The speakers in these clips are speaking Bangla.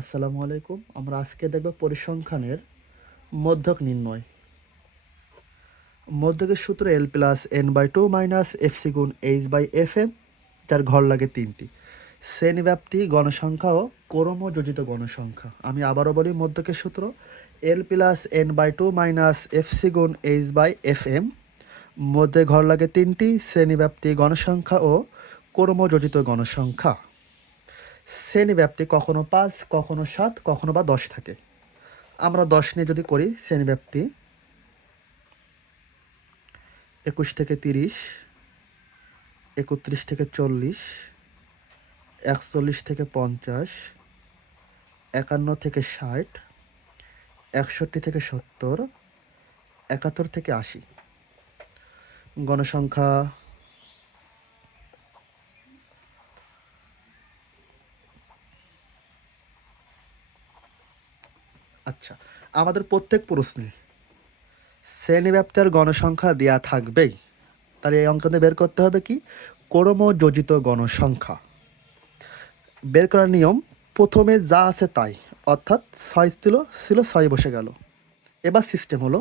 আসসালামু আলাইকুম। আমরা আজকে দেখব পরিসংখ্যানের মধ্যক নির্ণয়। মধ্যকের সূত্র L+N/2 - FC গুণ H/FM, যার ঘর লাগে 3টি। শ্রেণীব্যাপ্তি গণসংখ্যা ও ক্রমযোজিত গণসংখ্যা। আমি আবারও বলি, মধ্যকের সূত্র L+N/2 - FC গুণ H/FM, মধ্যে ঘর লাগে 3টি, শ্রেণীব্যাপ্তি গণসংখ্যা ও ক্রমযোজিত গণসংখ্যা। শ্রেণীব্যাপ্তি কখনো 5, কখনো 7, কখনো বা 10 থাকে। আমরা 10 নিয়ে যদি করি, শ্রেণীব্যাপ্তি 21 থেকে 30, 31 থেকে 40, 41 থেকে 50, 51 থেকে 60, 61 থেকে 70, 71 থেকে 80। গণসংখ্যা আচ্ছা, আমাদের প্রত্যেক প্রশ্নে শ্রেণীব্যাপ্তির গণসংখ্যা দেওয়া থাকবেই। তাহলে এই অঙ্কনে বের করতে হবে কি? ক্রমযোজিত গণসংখ্যা। বের করার নিয়ম, প্রথমে যা আছে তাই, অর্থাৎ 6 ছিল 6 বসে গেল। এবার সিস্টেম হলো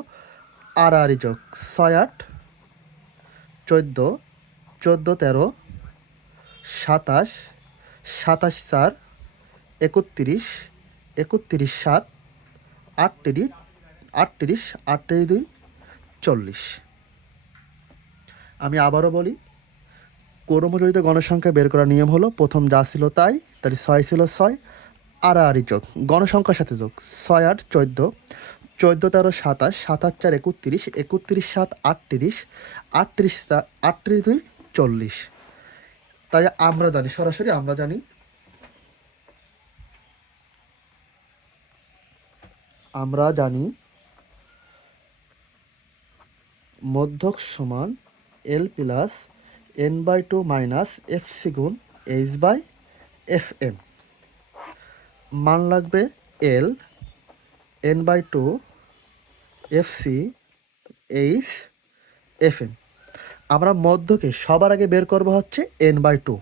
আড়াআড়ি যোগ 6 8, 14, 14 13, 27, 27 4, 31, 31 7, 38, 38, 38 2, 40। আমি আবারও বলি, ক্রমযোজিত গণসংখ্যা বের করার নিয়ম হলো, প্রথম যা ছিল তাই, তাহলে 6 ছিল 6, আড়াআড়ি যোগ গণসংখ্যার সাথে যোগ 6 8, 14, 14 13, 27, 27 4, 31, 31 7, 38, 38 38 2, 40। তাই আমরা জানি, সরাসরি আমরা জানি মধ্যক সমান L+N/2 - FC গুণ H/FM। মান লাগবে L, N/2, FC, H/FM। আমরা মধ্যকে সবার আগে বের করবো হচ্ছে N/2।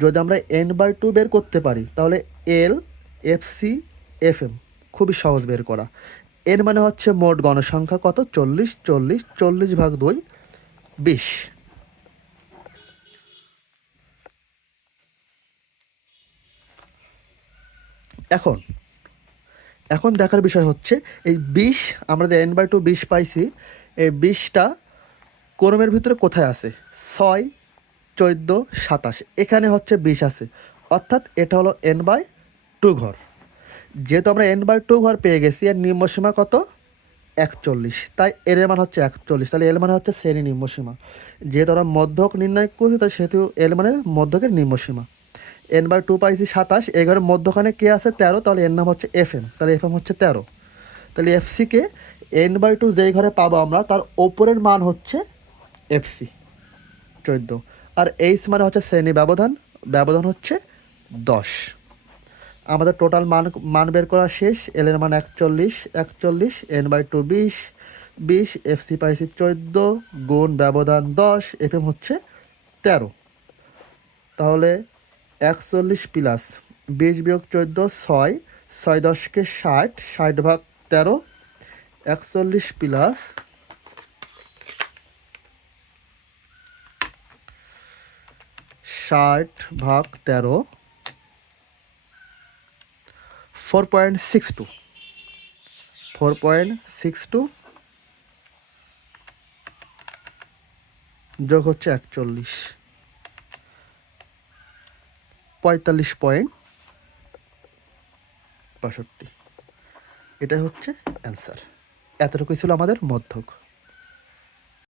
যদি আমরা N/2 বের করতে পারি, তাহলে L, FC, FM খুবই সহজ বের করা। N মানে হচ্ছে মোট গণসংখ্যা কত? 40, 40, 40 ভাগ 2, 20। এখন দেখার বিষয় হচ্ছে, এই 20, আমরা যে N/2 20 পাইছি, এই 20টা ক্রমের ভিতরে কোথায় আছে? 6, 14, 27, এখানে হচ্ছে 20 আছে, অর্থাৎ এটা হলো N/2 ঘর। যেহেতু আমরা N/2 ঘর পেয়ে গেছি, এর নিম্নসীমা কত? 41, তাই এর মান হচ্ছে 41। তাহলে এল মানে হচ্ছে শ্রেণী নিম্নসীমা। যেহেতু আমরা মধ্যক নির্ণয় করছি, তাই সেহেতু এল মানে মধ্যকের নিম্নসীমা। N/2 পাইছি 27, এই ঘরের মধ্যখানে কে আছে? 13, তাহলে এর নাম হচ্ছে FM, তাহলে FM হচ্ছে 13। তাহলে FCকে N/2 যেই ঘরে পাবো আমরা, তার ওপরের মান হচ্ছে FC 14, আর H মানে হচ্ছে শ্রেণী ব্যবধান, ব্যবধান হচ্ছে 10। আমাদের টোটাল মান বের করা শেষ। এল এর মান 41, 41, N/2 20, 20, FC পাইছি 14, গুণ ব্যবধান 10, FM হচ্ছে 13। তাহলে 41 প্লাস 20 বিয়োগ 14, 6, 6 10কে 60, 60 ভাগ 13, 41 প্লাস 60 ভাগ 13, 4.62, 4.62 যোগ হচ্ছে 41, 45.62। এটাই হচ্ছে অ্যান্সার। এতটুকুই ছিল আমাদের মধ্যক।